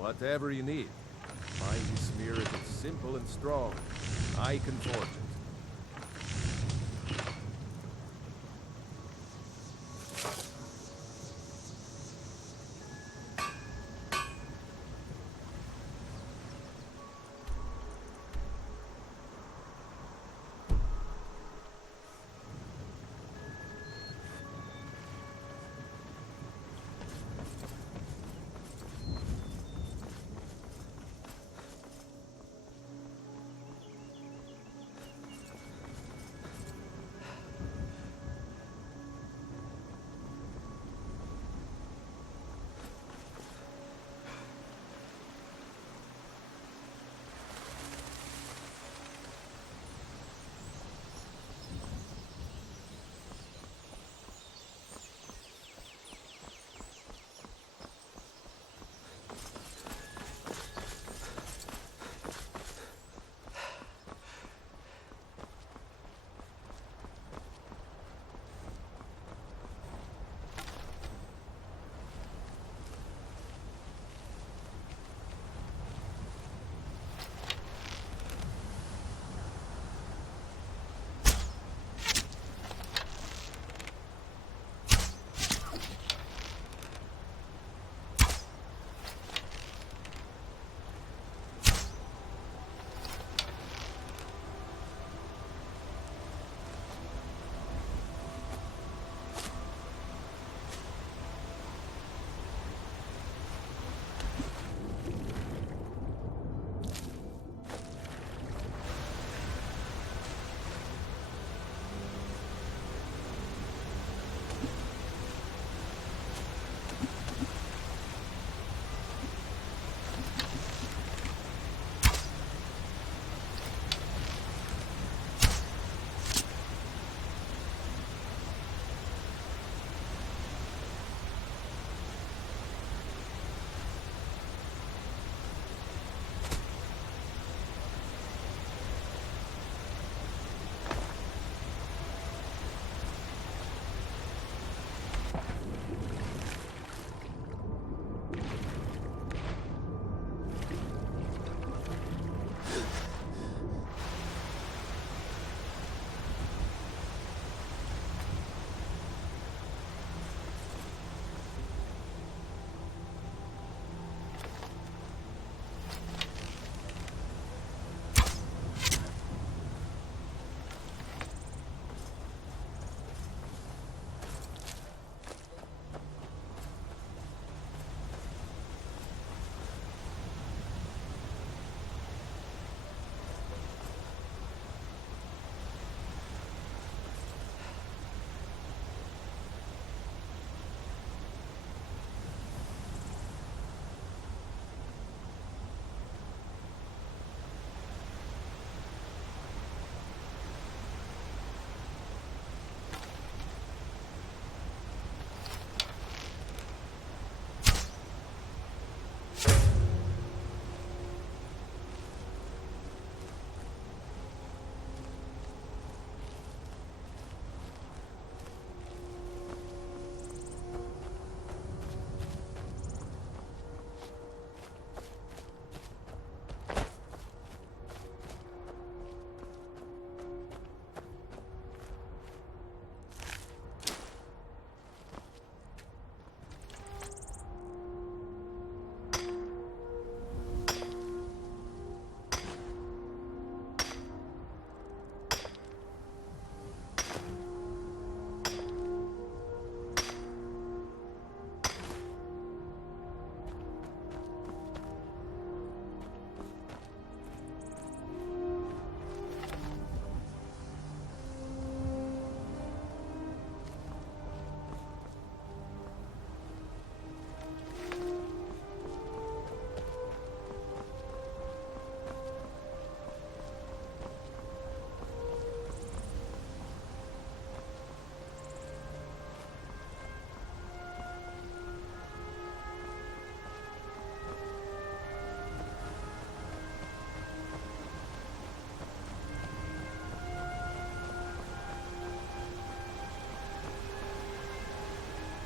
Whatever you need. Mighty smear is simple and strong. I can forge it.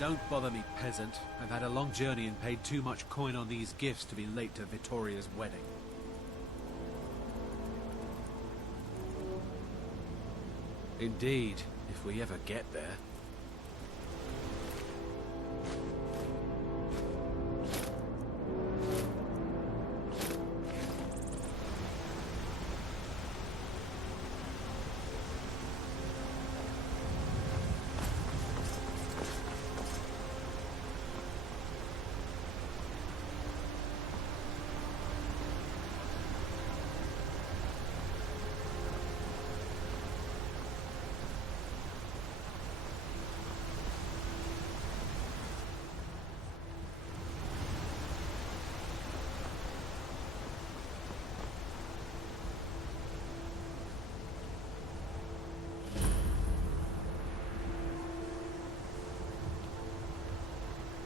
Don't bother me, peasant. I've had a long journey and paid too much coin on these gifts to be late to Vittoria's wedding. Indeed, if we ever get there.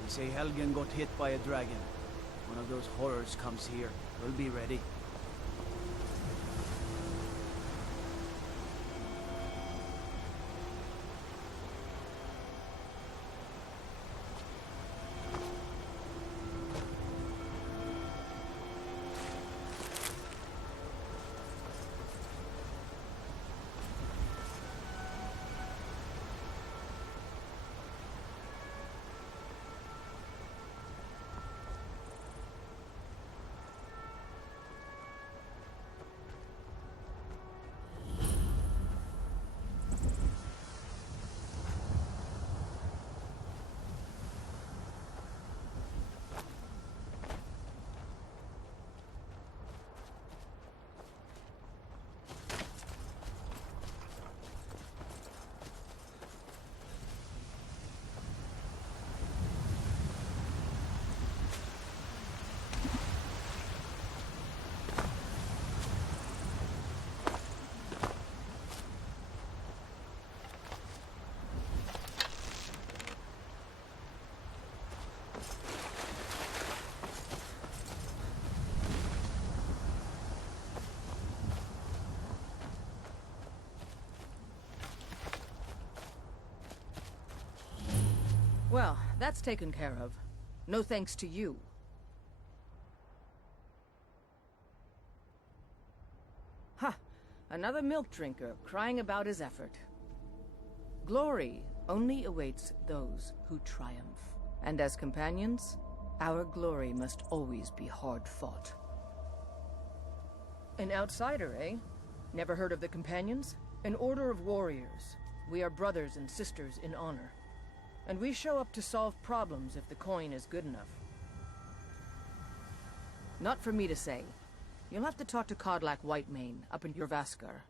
They say Helgen got hit by a dragon. One of those horrors comes here. We'll be ready. Well, that's taken care of. No thanks to you. Ha! Another milk drinker crying about his effort. Glory only awaits those who triumph. And as companions, our glory must always be hard-fought. An outsider, eh? Never heard of the Companions? An order of warriors. We are brothers and sisters in honor. And we show up to solve problems if the coin is good enough. Not for me to say. You'll have to talk to Codlac Whitemane up in Jorvaskar.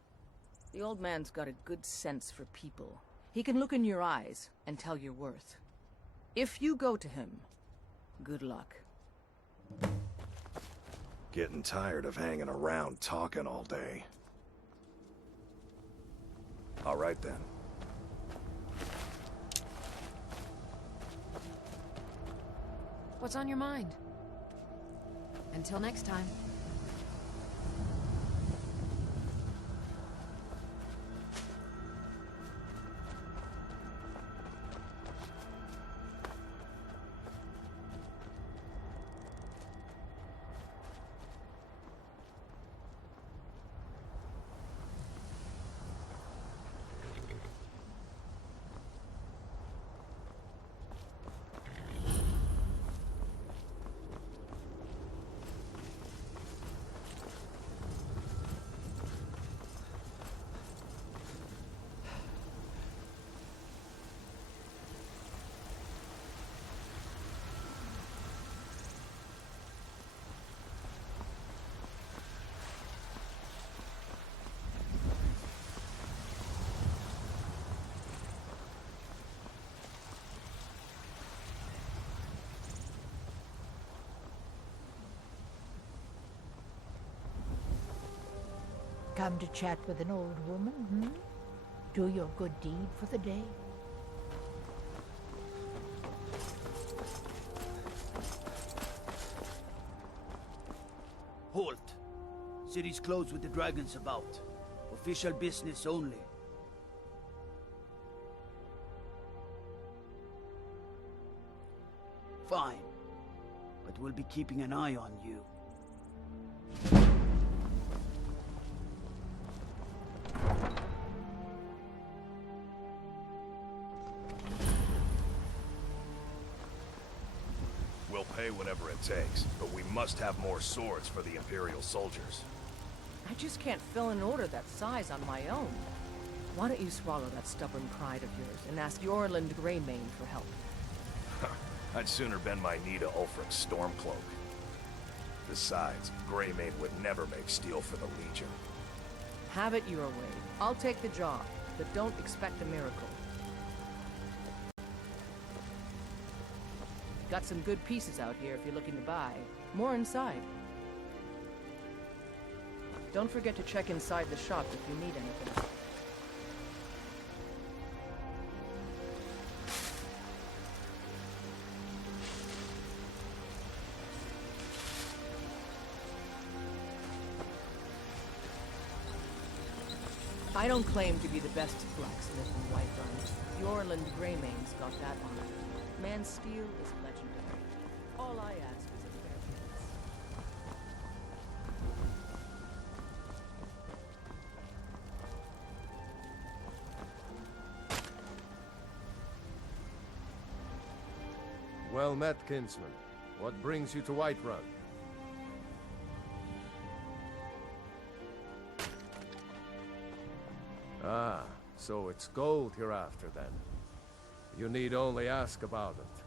The old man's got a good sense for people. He can look in your eyes and tell your worth. If you go to him, good luck. Getting tired of hanging around talking all day. All right then. What's on your mind? Until next time. Come to chat with an old woman, hmm? Do your good deed for the day? Halt! City's closed with the dragons about. Official business only. will be keeping an eye on you. We'll pay whatever it takes, but we must have more swords for the Imperial soldiers. I just can't fill an order that size on my own. Why don't you swallow that stubborn pride of yours and ask Yorland Greymane for help? I'd sooner bend my knee to Ulfric's Stormcloak. Besides, Greymane would never make steel for the Legion. Have it your way. I'll take the job, but don't expect a miracle. Got some good pieces out here if you're looking to buy. More inside. Don't forget to check inside the shop if you need anything. I don't claim to be the best blacksmith in Whiterun. Yorland Greymane's got that honor. Man's steel is legendary. All I ask is a fair price. Well met, kinsman. What brings you to Whiterun? Ah, so it's gold you're after then. You need only ask about it.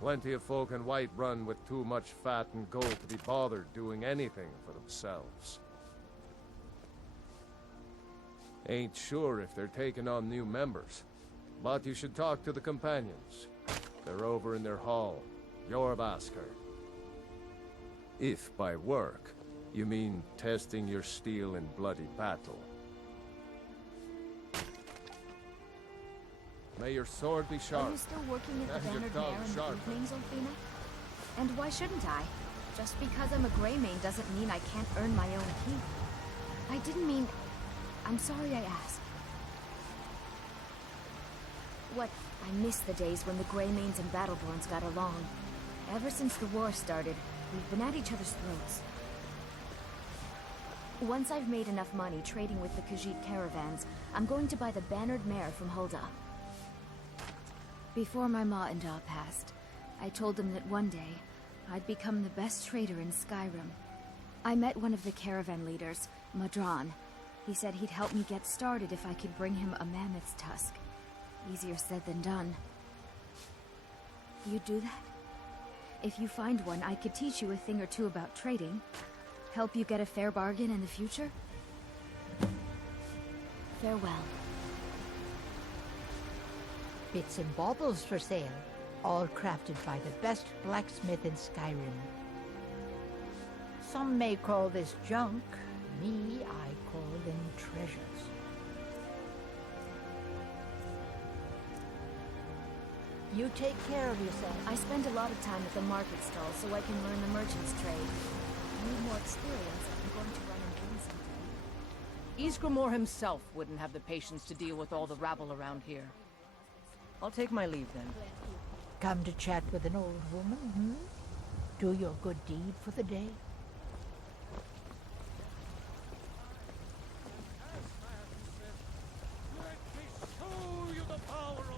Plenty of folk in Whiterun with too much fat and gold to be bothered doing anything for themselves. Ain't sure if they're taking on new members, but you should talk to the companions. They're over in their hall, Jorvaskr. If by work, you mean testing your steel in bloody battle. May your sword be sharp. Are you still working at the And your Bannered tongue Mare in the sharp. evenings, Ulfina? And why shouldn't I? Just because I'm a Greymane doesn't mean I can't earn my own keep. I didn't mean... I'm sorry I asked. What? I miss the days when the Greymanes and Battleborns got along. Ever since the war started, we've been at each other's throats. Once I've made enough money trading with the Khajiit caravans, I'm going to buy the Bannered Mare from Hulda. Before my ma-and-da passed, I told them that one day, I'd become the best trader in Skyrim. I met one of the caravan leaders, Madran. He said he'd help me get started if I could bring him a mammoth's tusk. Easier said than done. You'd do that? If you find one, I could teach you a thing or two about trading. Help you get a fair bargain in the future? Farewell. Bits and baubles for sale, all crafted by the best blacksmith in Skyrim. Some may call this junk. Me, I call them treasures. You take care of yourself. I spend a lot of time at the market stall so I can learn the merchant's trade. I need more experience if I'm going to run an inn someday. Ysgramor himself wouldn't have the patience to deal with all the rabble around here. I'll take my leave then. Come to chat with an old woman, hmm? Do your good deed for the day.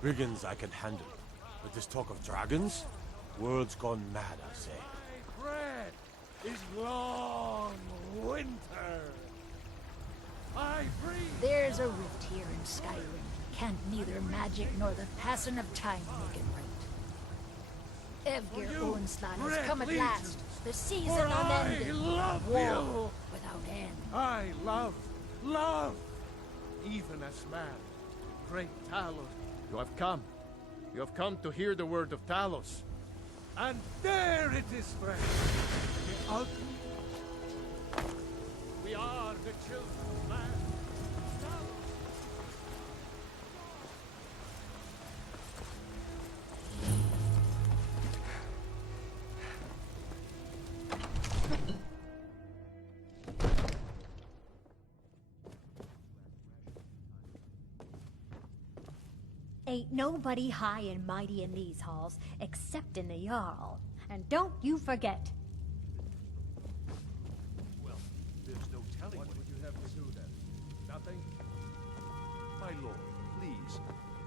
Brigands I can handle, but this talk of dragons? World's gone mad, I say. Bread is long winter. I breathe. There's a rift here in Skyrim. Can't neither magic nor the passing of time make it right. Evgir Onslaught has come at last. The season unending. Love War you. without end. I love, even as man. Great Talos, you have come. You have come to hear the word of Talos. And there it is, friend. The ultimate. We are the children of man. Ain't nobody high and mighty in these halls, except in the Jarl. And don't you forget, something? My lord, please.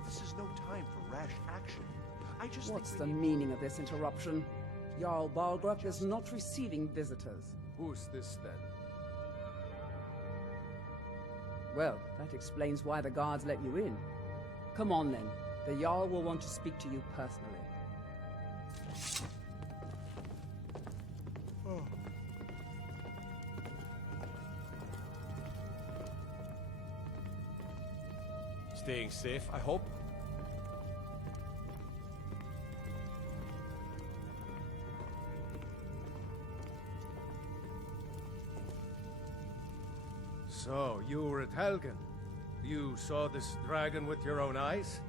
This is no time for rash action. I just What's think the meaning of this interruption? Jarl Balgruuf is not receiving visitors. Who's this then? Well, that explains why the guards let you in. Come on then. The Jarl will want to speak to you personally. Staying safe, I hope. So, you were at Helgen. You saw this dragon with your own eyes?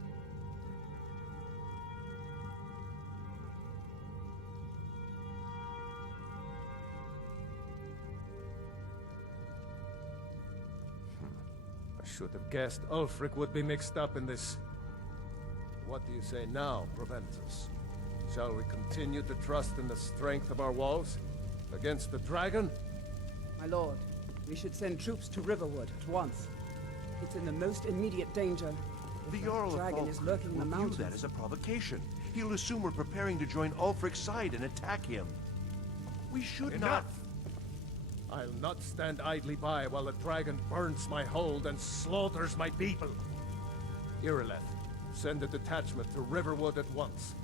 I should have guessed Ulfric would be mixed up in this. What do you say now, Proventus? Shall we continue to trust in the strength of our walls? Against the dragon? My lord, we should send troops to Riverwood at once. It's in the most immediate danger. The If Jarl of dragon is lurking in the will view mountains. that as a provocation. He'll assume we're preparing to join Ulfric's side and attack him. We should Enough! I'll not stand idly by while the dragon burns my hold and slaughters my people. Irileth, send a detachment to Riverwood at once.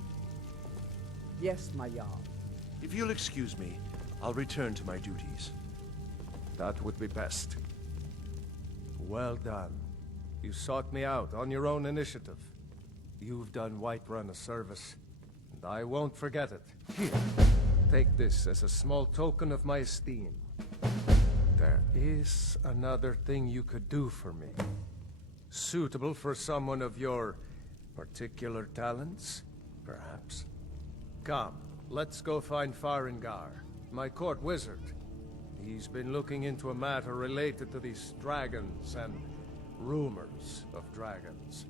Yes, my Jarl. If you'll excuse me, I'll return to my duties. That would be best. Well done. You sought me out on your own initiative. You've done Whiterun a service, and I won't forget it. Here, take this as a small token of my esteem. There is another thing you could do for me. Suitable for someone of your particular talents, perhaps. Come, let's go find Farengar, my court wizard. He's been looking into a matter related to these dragons and rumors of dragons.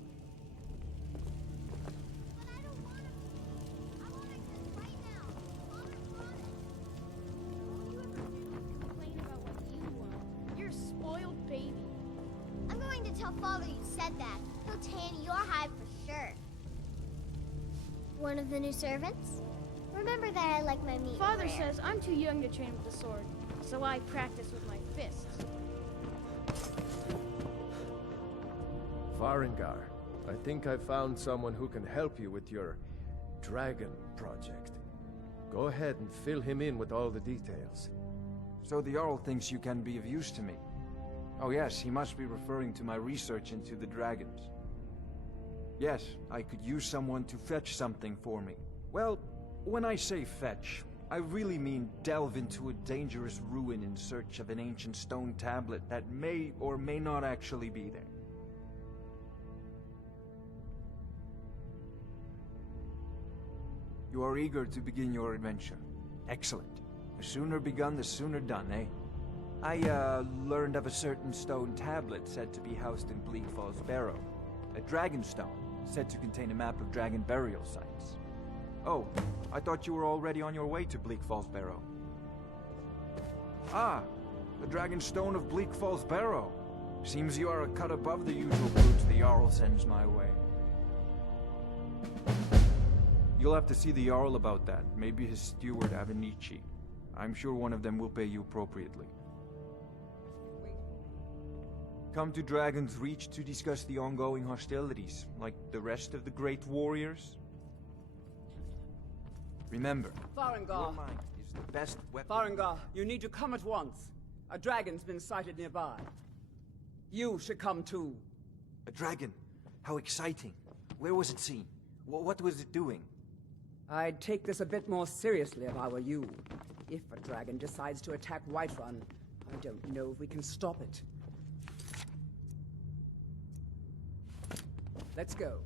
You're a spoiled baby. I'm going to tell Father you said that. He'll tan your hide for sure. One of the new servants? Remember that I like my meat Father rare. says I'm too young to train with the sword, so I practice with my fists. Farengar, I think I found someone who can help you with your dragon project. Go ahead and fill him in with all the details. So the Jarl thinks you can be of use to me. Oh yes, he must be referring to my research into the dragons. Yes, I could use someone to fetch something for me. Well, when I say fetch, I really mean delve into a dangerous ruin in search of an ancient stone tablet that may or may not actually be there. You are eager to begin your adventure. Excellent. The sooner begun, the sooner done, eh? I, learned of a certain stone tablet said to be housed in Bleak Falls Barrow. A dragon stone, said to contain a map of dragon burial sites. Oh, I thought you were already on your way to Bleak Falls Barrow. Ah, the dragon stone of Bleak Falls Barrow. Seems you are a cut above the usual brutes the Jarl sends my way. You'll have to see the Jarl about that, maybe his steward Avenici. I'm sure one of them will pay you appropriately. Come to Dragon's Reach to discuss the ongoing hostilities, like the rest of the great warriors? Remember, Farengar. your mind is the best weapon. Farengar, you need to come at once. A dragon's been sighted nearby. You should come too. A dragon? How exciting. Where was it seen? What was it doing? I'd take this a bit more seriously if I were you. If a dragon decides to attack Whiterun, I don't know if we can stop it. Let's go.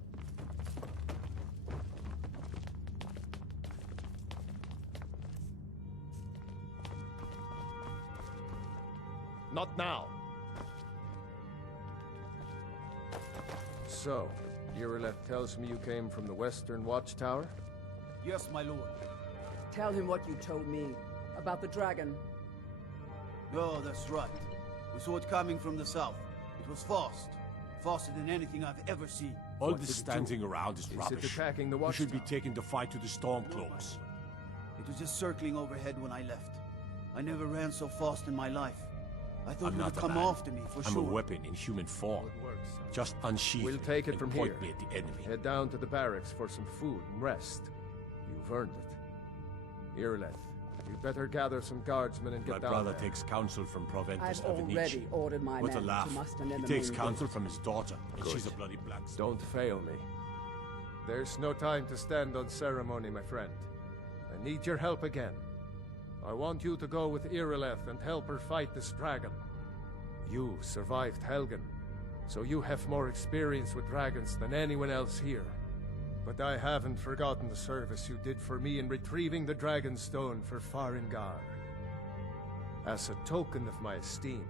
Not now. So, Irileth tells me you came from the Western Watchtower? Yes, my lord. Tell him what you told me about the dragon. No, that's right. We saw it coming from the south. It was fast. Faster than anything I've ever seen. All What this did it do? standing around is Is it rubbish. attacking the You should be watchtower? taking the fight to the Stormcloaks. It was just circling overhead when I left. I never ran so fast in my life. I thought I'm it not would a come man. after me, for I'm sure. a weapon in human form. Good work, son. Just unsheath We'll me take it and from point here. me at the enemy. Head down to the barracks for some food and rest. You've earned it. Irileth, you better gather some guardsmen and get My down brother there. takes counsel from Proventus I've already Avenici. ordered my What a men laugh. to muster near He the takes main counsel gate. from his daughter, and Good. she's a bloody blacksmith. Don't fail me. There's no time to stand on ceremony, my friend. I need your help again. I want you to go with Irileth and help her fight this dragon. You survived Helgen, so you have more experience with dragons than anyone else here. But I haven't forgotten the service you did for me in retrieving the Dragon Stone for Farengar. As a token of my esteem,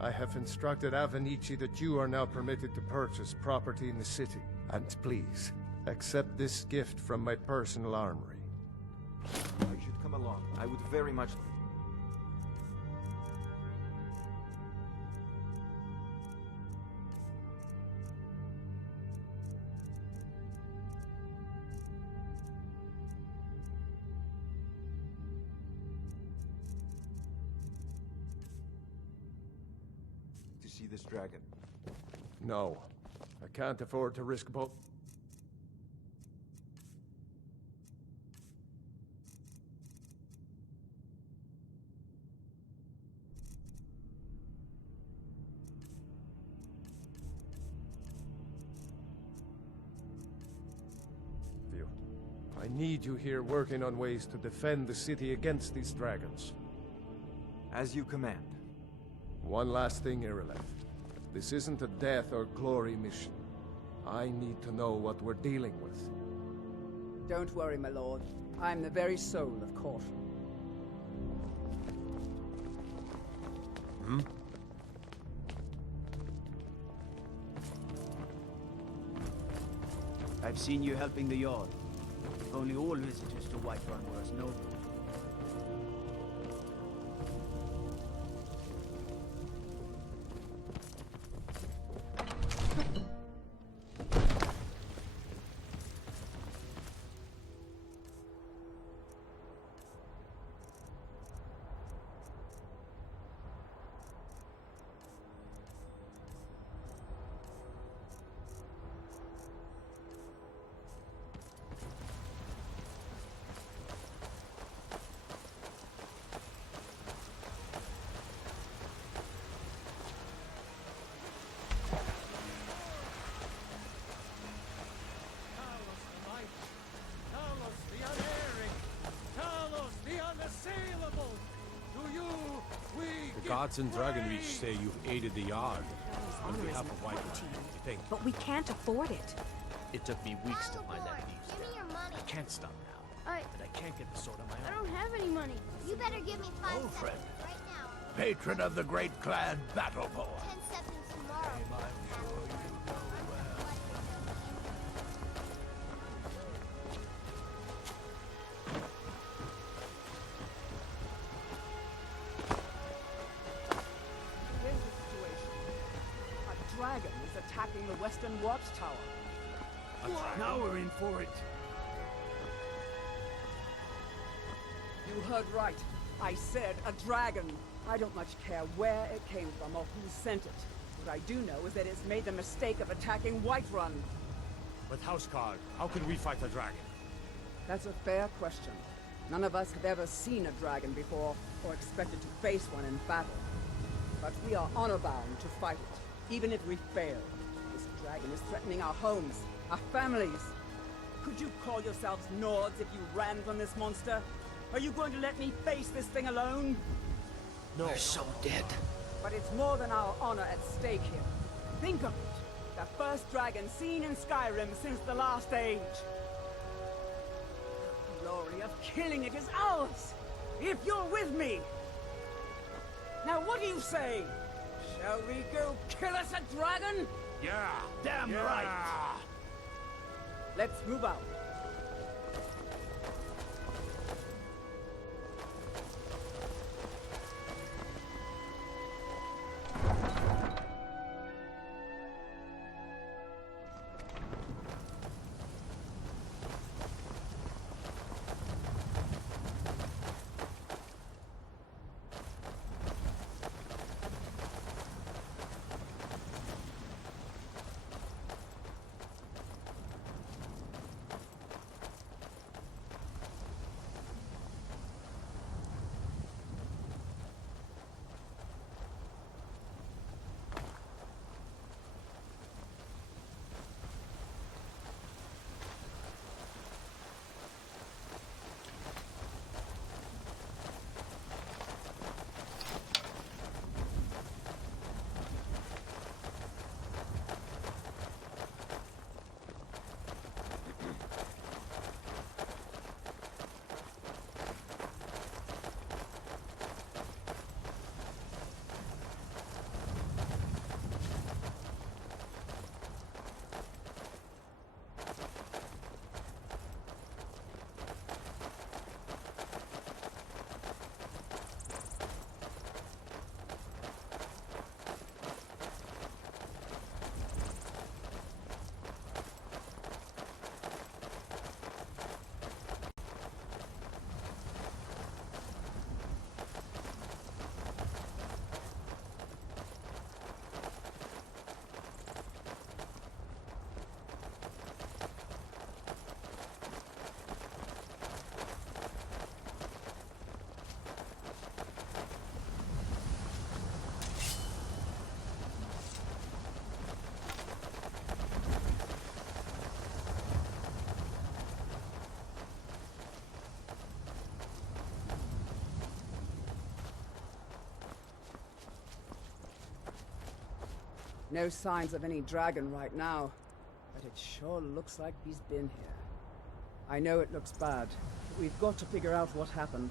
I have instructed Avenici that you are now permitted to purchase property in the city. And please, accept this gift from my personal armory. I should come along. I would very much... to see this dragon. No, I can't afford to risk both. I need you here working on ways to defend the city against these dragons. As you command. One last thing, Irileth. This isn't a death or glory mission. I need to know what we're dealing with. Don't worry, my lord. I'm the very soul of caution. Hmm? I've seen you helping the Yard. If only all visitors to Whiterun were as noble. The gods in Dragonreach say you've aided the Yard. On behalf of Whiterun, you think? But we can't afford it. It took me weeks to find that thief's Give me your money. I can't stop now. But I can't get the sword on my I own. don't have any money. You better give me 5 Oh, friend. seconds right now. Patron of the great clan Battleborn. 10 seconds tomorrow. Here's the situation. A dragon is attacking the western watchtower. Now we're in for it. You heard right. I said a dragon. I don't much care where it came from or who sent it. What I do know is that it's made the mistake of attacking Whiterun. But Houseguard, how can we fight a dragon? That's a fair question. None of us have ever seen a dragon before, or expected to face one in battle. But we are honor-bound to fight it, even if we fail. This dragon is threatening our homes, our families. Could you call yourselves Nords if you ran from this monster? Are you going to let me face this thing alone? No. We're so dead. But it's more than our honor at stake here. Think of it. The first dragon seen in Skyrim since the last age. The glory of killing it is ours, if you're with me. Now what do you say? Shall we go kill us a dragon? Yeah! Damn right! Let's move out. No signs of any dragon right now, but it sure looks like he's been here. I know it looks bad, but we've got to figure out what happened.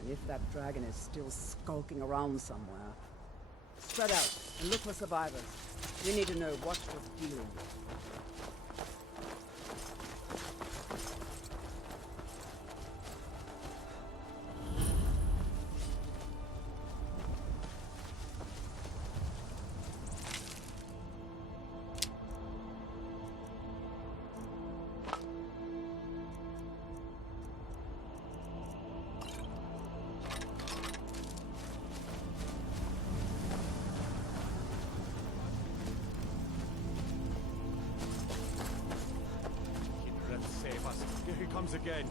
And if that dragon is still skulking around somewhere. Spread out and look for survivors. We need to know what we're dealing with. Save us. Here he comes again.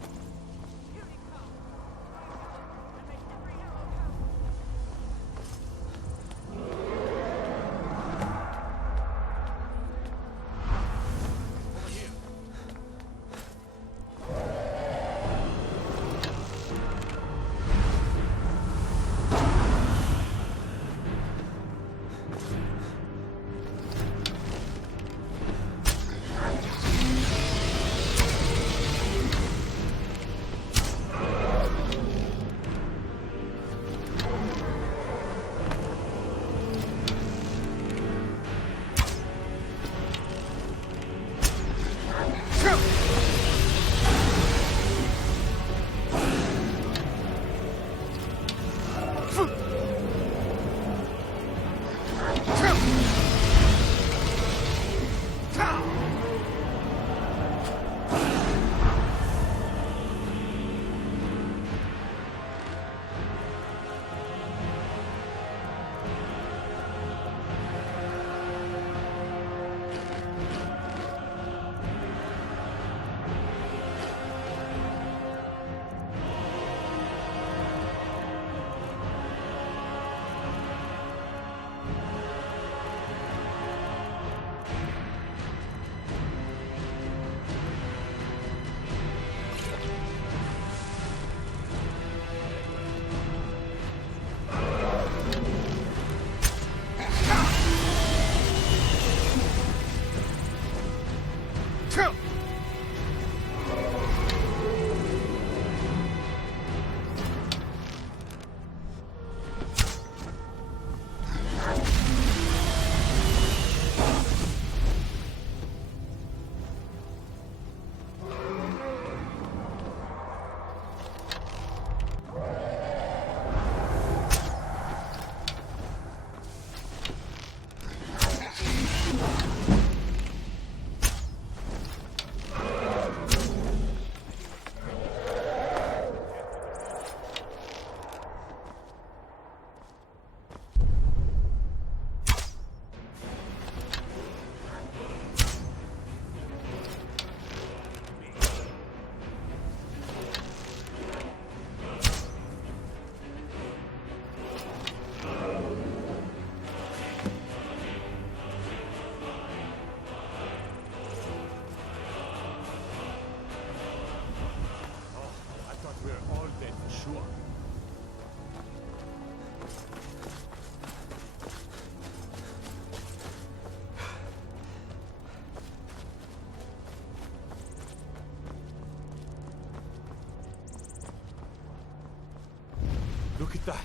Look at that.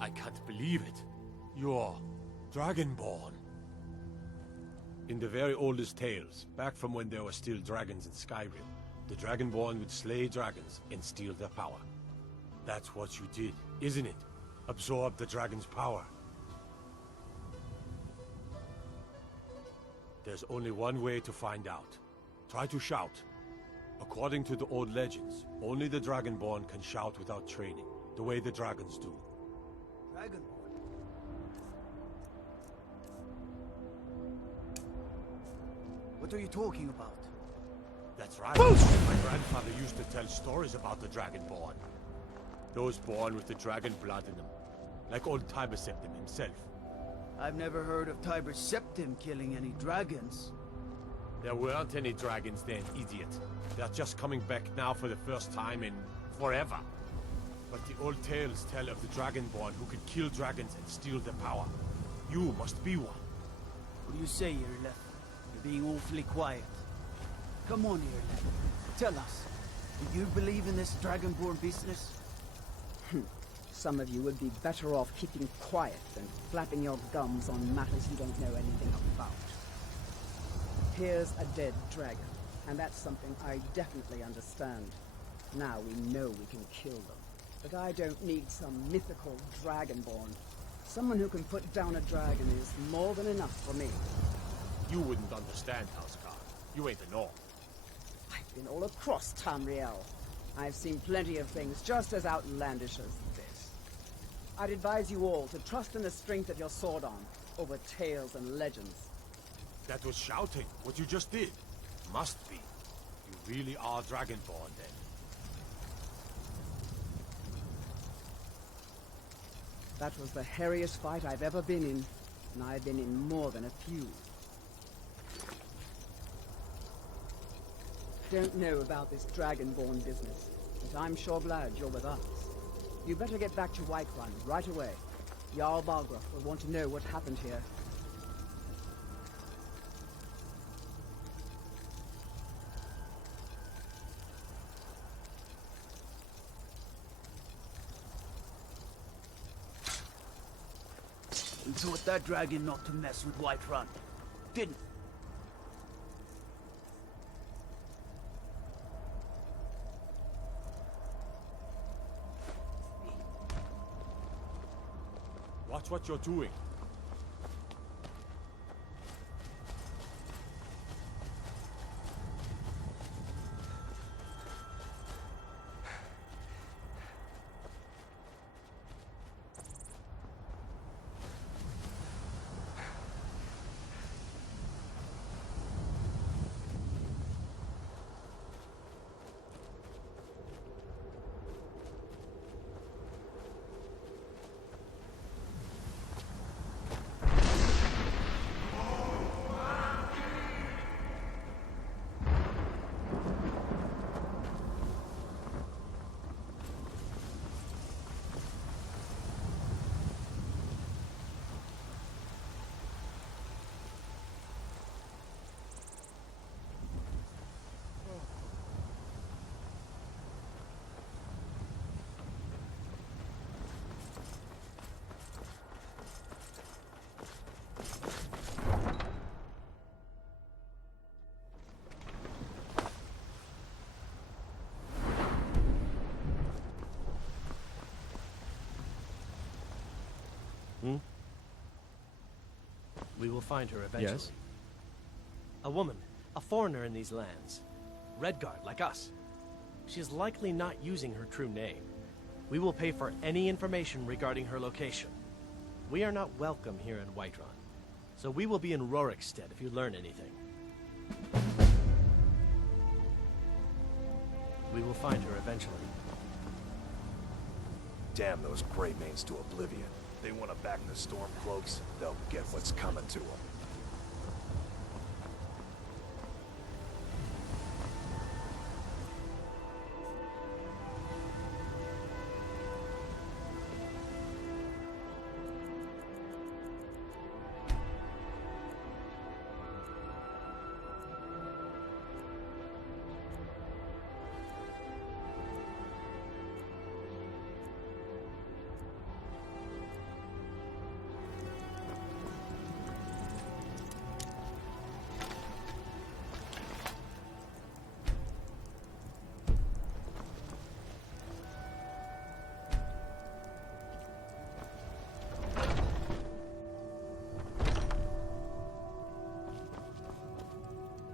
I can't believe it. You're Dragonborn. In the very oldest tales, back from when there were still dragons in Skyrim, the Dragonborn would slay dragons and steal their power. That's what you did, isn't it? Absorb the dragon's power. There's only one way to find out. Try to shout. According to the old legends, only the Dragonborn can shout without training, the way the dragons do. Dragonborn? What are you talking about? That's right. My grandfather used to tell stories about the Dragonborn. Those born with the dragon blood in them. Like old Tiber Septim himself. I've never heard of Tiber Septim killing any dragons. There weren't any dragons then, idiot. They're just coming back now for the first time in forever. But the old tales tell of the Dragonborn who could kill dragons and steal their power. You must be one. What do you say, Irle? You're being awfully quiet. Come on, Irle. Tell us, do you believe in this Dragonborn business? Some of you would be better off keeping quiet than flapping your gums on matters you don't know anything about. Here's a dead dragon, and that's something I definitely understand. Now we know we can kill them. But I don't need some mythical dragonborn. Someone who can put down a dragon is more than enough for me. You wouldn't understand, Housecar. You ain't the North. I've been all across Tamriel. I've seen plenty of things just as outlandish as this. I'd advise you all to trust in the strength of your sword arm over tales and legends. That was shouting, what you just did. Must be. You really are Dragonborn, then. That was the hairiest fight I've ever been in, and I've been in more than a few. Don't know about this Dragonborn business, but I'm sure glad you're with us. You better get back to Whiterun right away. Jarl Balgruuf will want to know what happened here. We taught that dragon not to mess with Whiterun, didn't we? Watch what you're doing. We will find her eventually. Yes? A woman, a foreigner in these lands. Redguard, like us. She is likely not using her true name. We will pay for any information regarding her location. We are not welcome here in Whiterun, so we will be in Rorikstead if you learn anything. We will find her eventually. Damn those Greymanes to oblivion. They want to back the Stormcloaks, they'll get what's coming to them.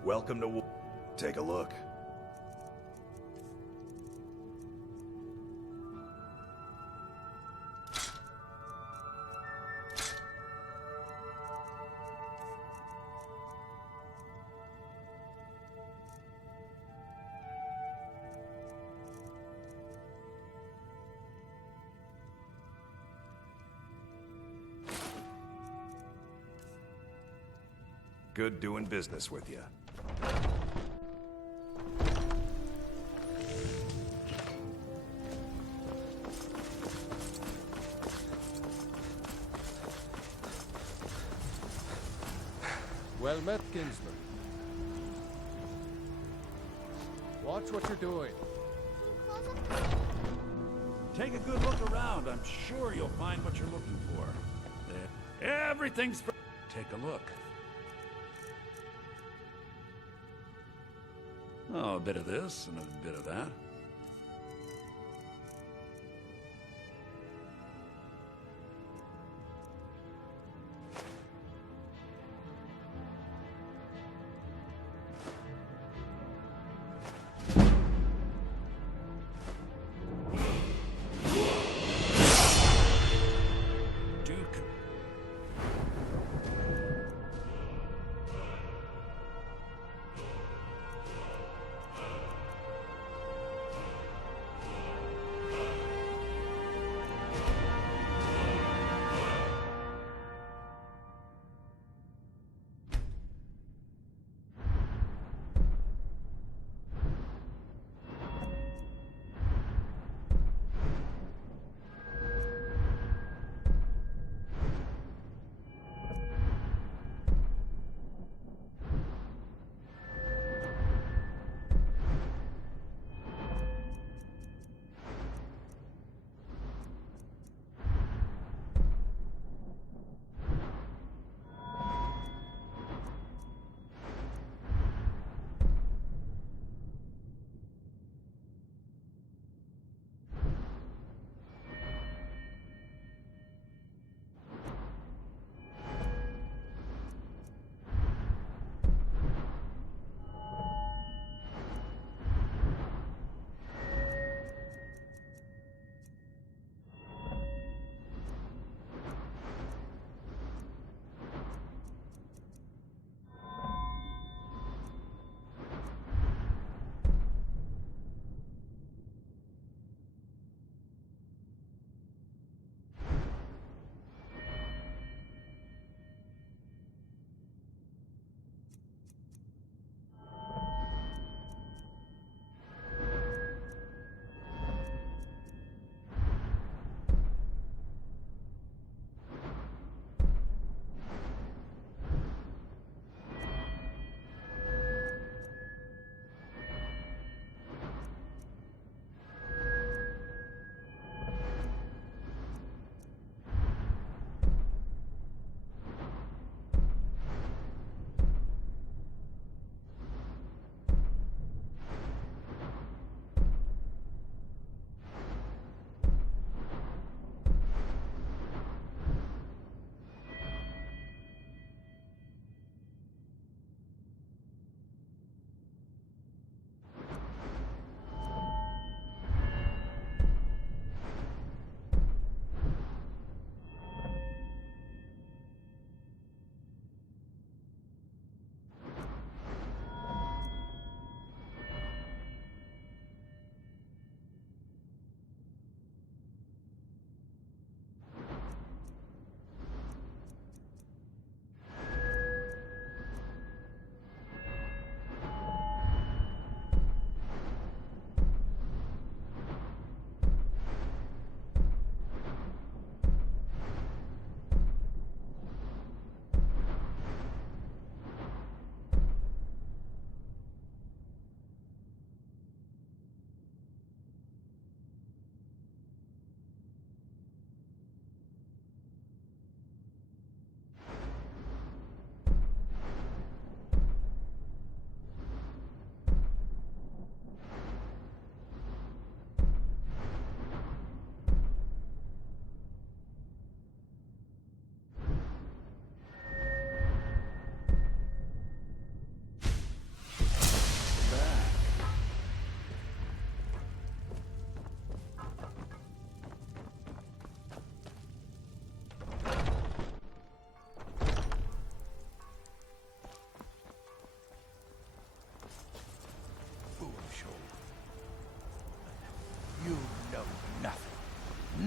Welcome to Take a look. Good doing business with you. Well met, kinsman. Watch what you're doing. Take a good look around. I'm sure you'll find what you're looking for. Everything's for... Take a look. Oh, a bit of this and a bit of that.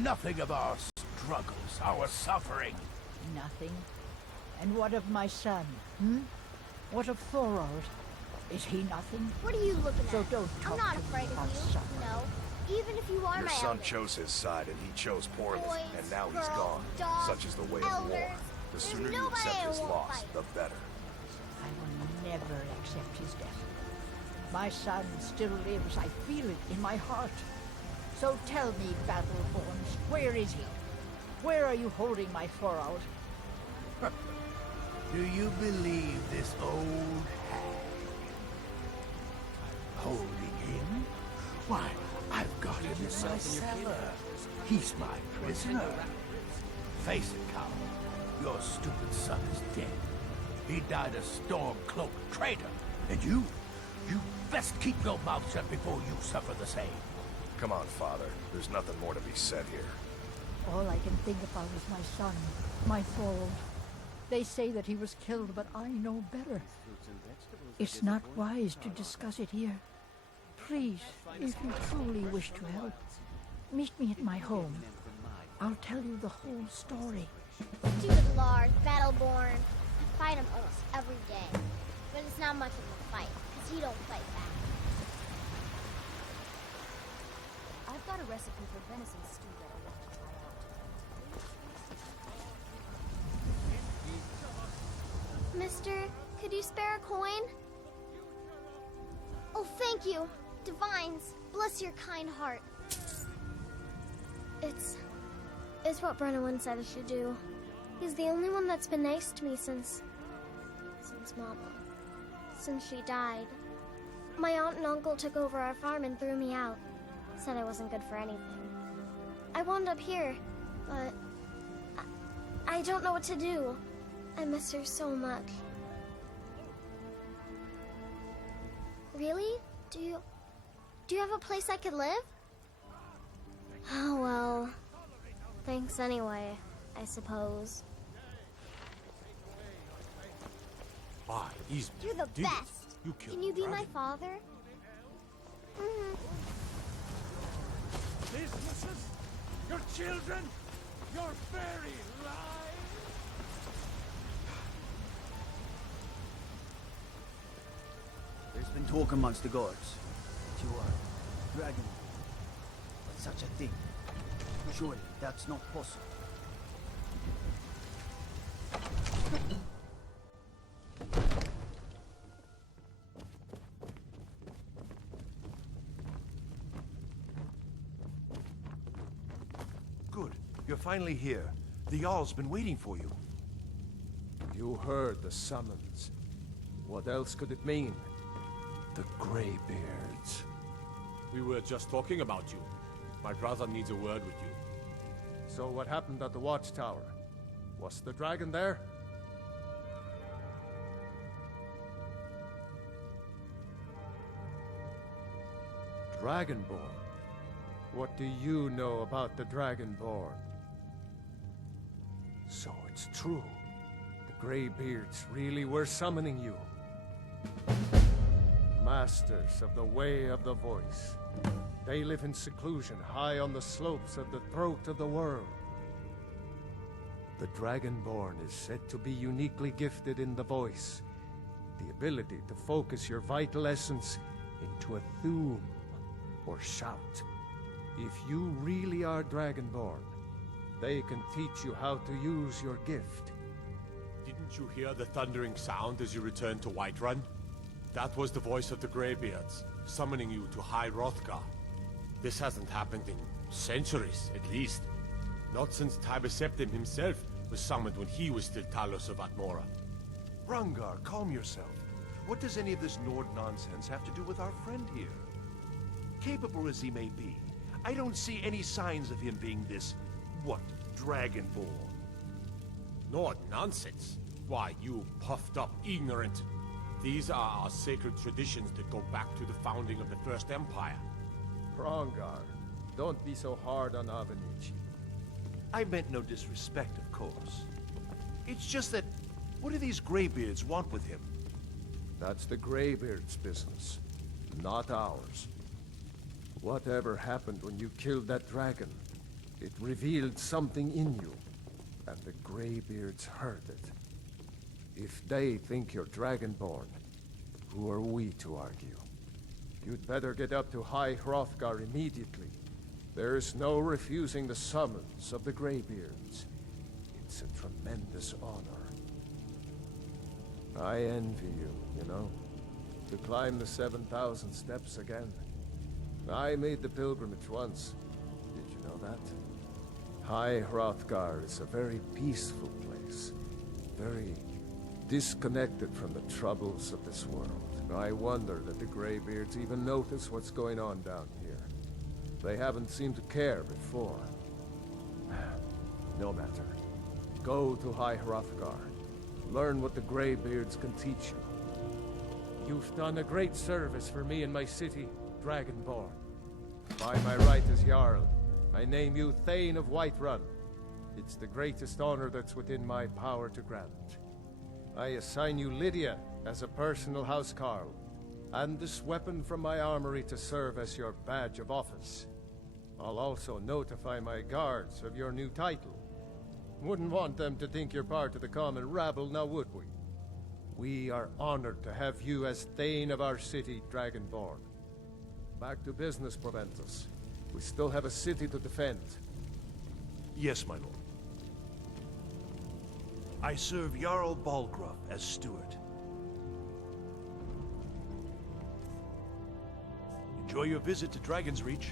nothing of our struggles, our suffering. Nothing? And what of my son, What of Thorold? Is he nothing? What are you looking at? So don't talk I'm not to afraid me of about you. suffering. No. Even if you are Your my son elder. chose his side, and he chose poorly, Boys, and now he's girls, gone. dogs, Such is the way of war. elders. The There's sooner you nobody accept who his won't loss, fight. the better. I will never accept his death. My son still lives. I feel it in my heart. So tell me, Battleborns, where is he? Where are you holding my Thorold? Do you believe this old hag? Holding him? Why, I've got him in my cellar. He's my prisoner. Face it, coward. Your stupid son is dead. He died a storm-cloaked traitor. And you best keep your mouth shut before you suffer the same. Come on, Father. There's nothing more to be said here. All I can think about is my son, my Thorold. They say that he was killed, but I know better. It's not wise to discuss it here. Please, if you truly wish to help, meet me at my home. I'll tell you the whole story. Stupid Lars, Battleborn. I fight him almost every day. But it's not much of a fight, because he don't fight back. I've got a recipe for venison stew that I want to try out. Mister, could you spare a coin? Oh, thank you. Divines, bless your kind heart. It's what Brennan said I should do. He's the only one that's been nice to me since Mama. Since she died. My aunt and uncle took over our farm and threw me out. Said I wasn't good for anything. I wound up here, but I don't know what to do. I miss her so much. Really? Do you have a place I could live? Oh, well. Thanks anyway, I suppose. Why, he's You're the did it. best. You killed Can you be the my dragon. father? Businesses? Your children? Your very lives? There's been talk amongst the guards that you are dragon. Such a thing. Surely that's not possible. Good. You're finally here. The Jarl's been waiting for you. You heard the summons. What else could it mean? The Greybeards. We were just talking about you. My brother needs a word with you. So what happened at the watchtower? Was the dragon there? Dragonborn? What do you know about the Dragonborn? So it's true. The Greybeards really were summoning you. Masters of the Way of the Voice. They live in seclusion high on the slopes of the throat of the world. The Dragonborn is said to be uniquely gifted in the voice, the ability to focus your vital essence into a thum, or shout. If you really are Dragonborn, they can teach you how to use your gift. Didn't you hear the thundering sound as you returned to Whiterun? That was the voice of the Greybeards, summoning you to High Hrothgar. This hasn't happened in centuries, at least. Not since Tiber Septim himself was summoned when he was still Talos of Atmora. Rungar, calm yourself. What does any of this Nord nonsense have to do with our friend here? Capable as he may be, I don't see any signs of him being this, Dragonborn. Nord nonsense? Why, you puffed up ignorant. These are our sacred traditions that go back to the founding of the First Empire. Hrongar, don't be so hard on Avenici. I meant no disrespect, of course. It's just that, what do these Greybeards want with him? That's the Greybeards' business, not ours. Whatever happened when you killed that dragon? It revealed something in you, and the Greybeards heard it. If they think you're Dragonborn, who are we to argue? You'd better get up to High Hrothgar immediately. There's no refusing the summons of the Greybeards. It's a tremendous honor. I envy you, you know, to climb the 7,000 steps again. I made the pilgrimage once. Did you know that? High Hrothgar is a very peaceful place. Very disconnected from the troubles of this world. I wonder that the Greybeards even notice what's going on down here. They haven't seemed to care before. No matter. Go to High Hrothgar. Learn what the Greybeards can teach you. You've done a great service for me and my city, Dragonborn. By my right as Jarl, I name you Thane of Whiterun. It's the greatest honor that's within my power to grant. I assign you Lydia as a personal housecarl, and this weapon from my armory to serve as your badge of office. I'll also notify my guards of your new title. Wouldn't want them to think you're part of the common rabble, now would we? We are honored to have you as Thane of our city, Dragonborn. Back to business, Proventus. We still have a city to defend. Yes, my lord. I serve Jarl Balgruuf as steward. Enjoy your visit to Dragon's Reach.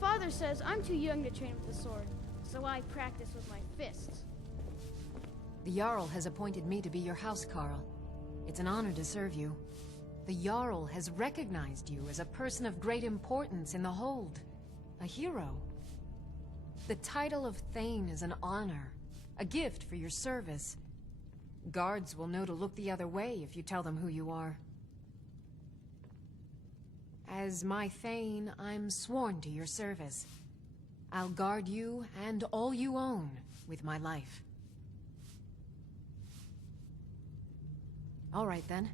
Father says I'm too young to train with the sword, so I practice with my fists. The Jarl has appointed me to be your housecarl. It's an honor to serve you. The Jarl has recognized you as a person of great importance in the Hold. A hero. The title of Thane is an honor, a gift for your service. Guards will know to look the other way if you tell them who you are. As my Thane, I'm sworn to your service. I'll guard you and all you own with my life. All right, then.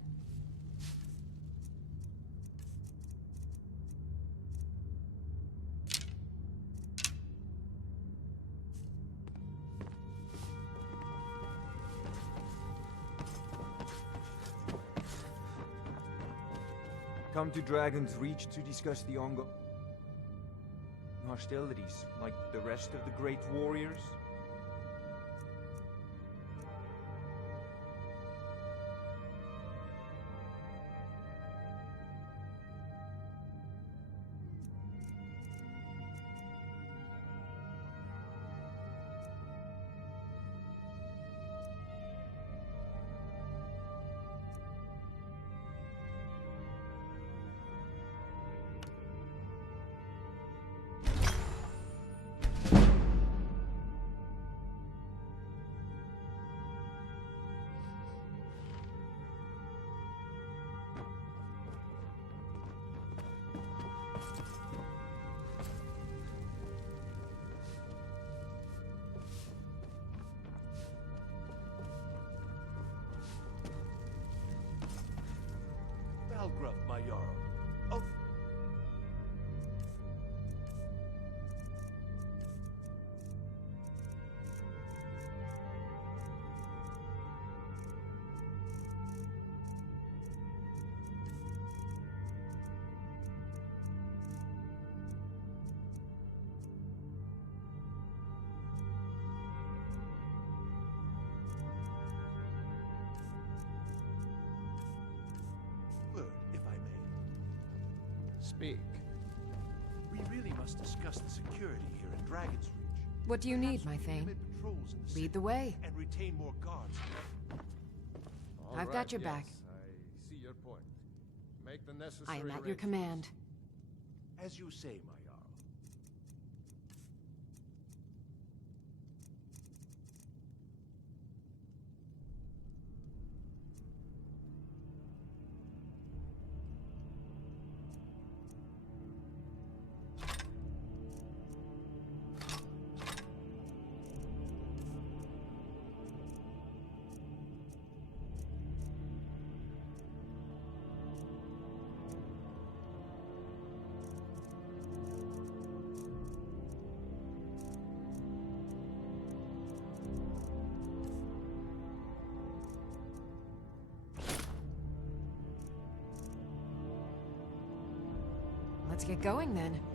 Come to Dragon's Reach to discuss the ongoing hostilities, like the rest of the great warriors? Balgruuf, my Jarl. Oh. Speak. We really must discuss the security here in Dragon's Reach. What do you need, my Thane? Patrols in the Lead the way. and retain more guards. I've got your back. I see your point. Make the necessary I am at your arrangements. command. As you say, my Jarl. Let's get going then.